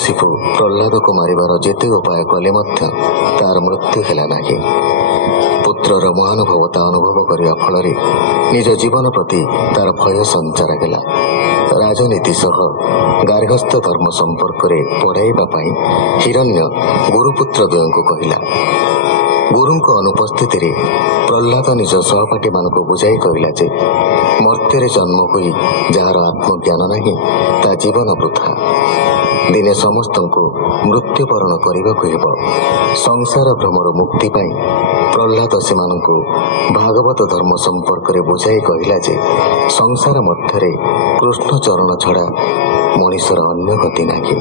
हिरण्यकशिपु प्रह्लाद को मारिबार जेते उपाय कले मध्य तार मृत्यु हेला नाही। पुत्रर महानुभवता अनुभव करने फल निज जीवन प्रति तार भय संचार है। राजनीति सह गार्हस्थ धर्म संपर्क में पढ़ाइबा हिरण्य गुरुपुत्र द्वय को कहला। गुरु अनुपस्थित प्रह्लाद निज सहपाठी मान बुझाई कहला जे मर्त्य जन्म हुई जार आत्मज्ञान नहीं ता जीवन वृथा। दिने समस्त को मृत्युवरण करने को संसार भ्रमर मुक्ति पाई प्रह्लाद से भागवत धर्म संपर्क में बुझाई कहला जे संसार मध्य कृष्ण चरण छड़ा मनीषर अन्य गति नहीं।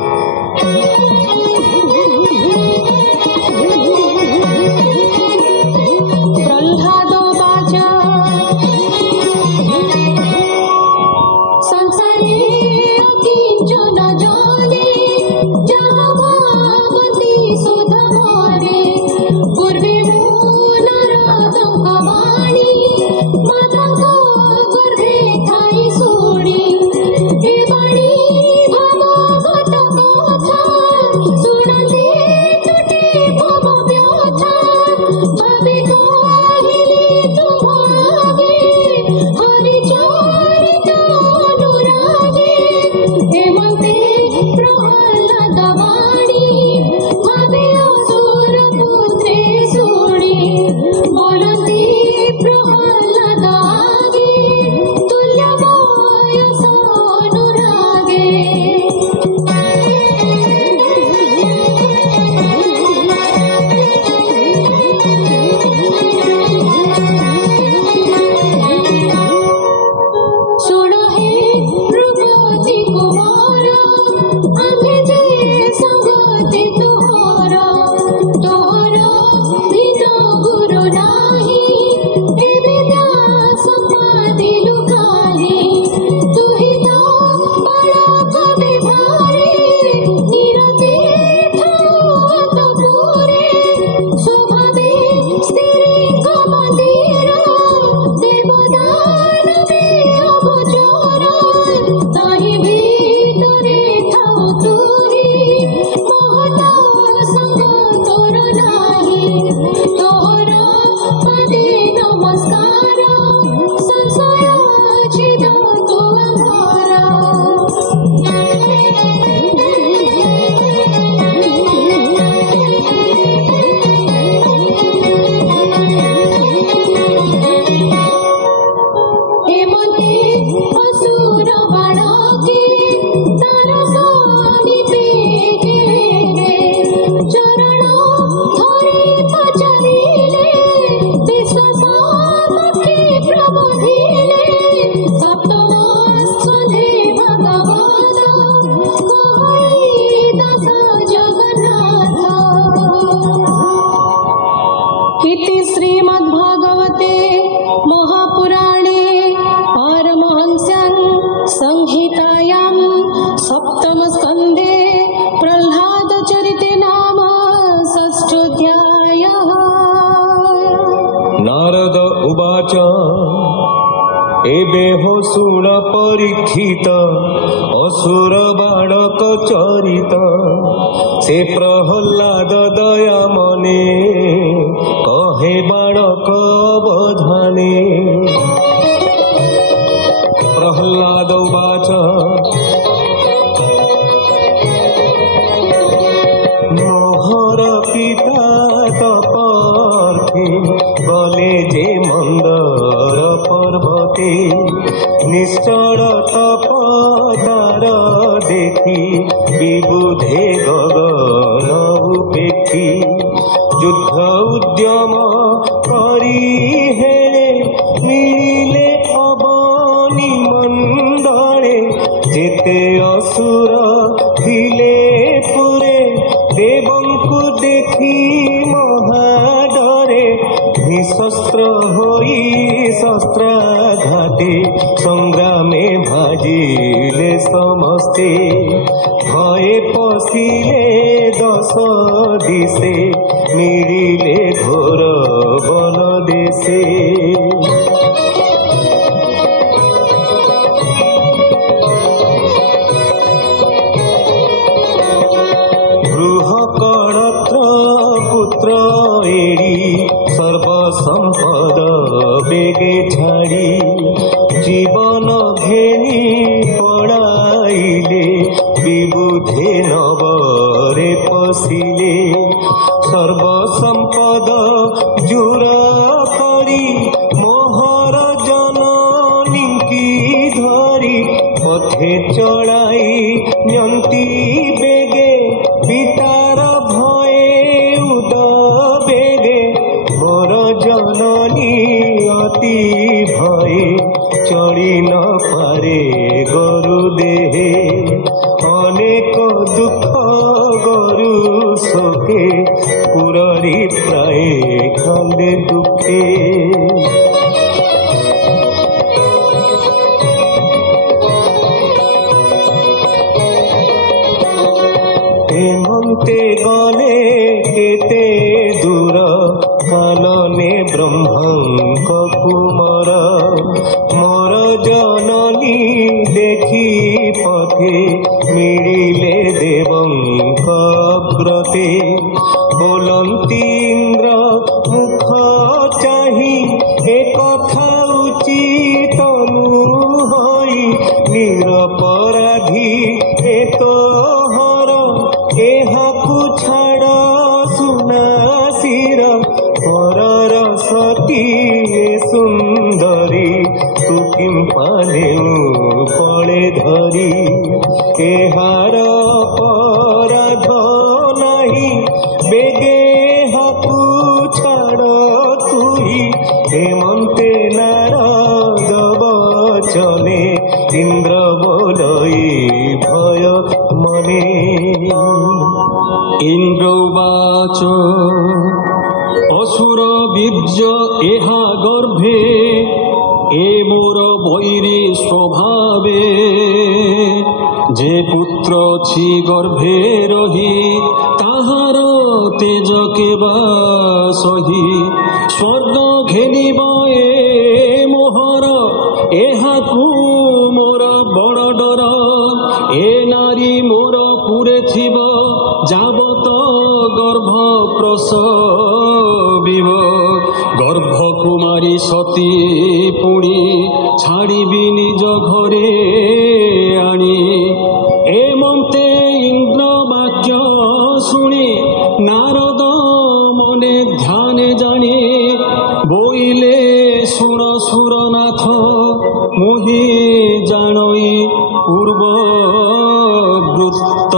नारद उवाच एबे हो सुण परीक्षित असुर बालक चरित से प्रहलाद दया मने कहे बालक अवधाने। प्रहलाद उवाच मोहर पिता तपर्थी गले जे मंदर पर्वते निश्चल तपदार देखी विबुधे गगन उपेक्षी युद्ध उद्यम करी हेले मिले अबनी मंडले जेते असुर थिले पुरे देवंकु देखी महाडरे निशस्त्र होई शस्त्राघाते संग्रामे भाजिले समस्ते भये पशिले दश दिशे मिलिले घोर वन देशे। জীবন ঘেনি পড়াইলে বিবুধে নবরে পশিলে সর্বসম্পদ জুর করি মোহর জননী কি ধরি পথে চড়াই নিয়ন্তি বেগে পিতার ভয়ে উদ বেগে মোর জননী অতি ভয়ে চড়ি ন পারে গরু দেহে অনেক দুঃখ গরু শোকে পুররি প্রায় কান্দে দুঃখে হেমন্তে গলে কেতে দূর কাননে ব্রহ্মঙ্ক কুমার মোর জননী দেখি পথে মিলিলে দেবঙ্ক ব্রতে বলন্তি ইন্দ্র মুখ চাহি এ কথা উচিত হই নিরপরাধী এ তো হর এহাকু ছাড় সুনাসির পরর সতী সুন্দরী তু কিম্পালেউ পড়ে ধরি এহার অপরাধ নাহি বেগে হাকু ছাড় তুই হেমন্তে নারদ বচনে ইন্দ্র বলই ভয় মনে ইন্দ্রবাচ অসুর বীর্য এহা গর্ভে এ মোর বৈরী স্বভাবে যে পুত্র ছি গর্ভে রহি তাহার তেজ কেবা সহি স্বর্গ ঘেনিব এ মোহর এহাকু মোর বড় ডর এ নারী মোর পুরে থিব যাবত গর্ভ প্রসবিব গর্ভ কুমারী সতী পুণি ছাড়িবি নিজ ঘরে আনি এমন্তে ইন্দ্র বাক্য শুনি নারদ মনে ধ্যানে জানি বইলে শুণ সুরনাথ মোহি জানই পূর্ব বৃত্ত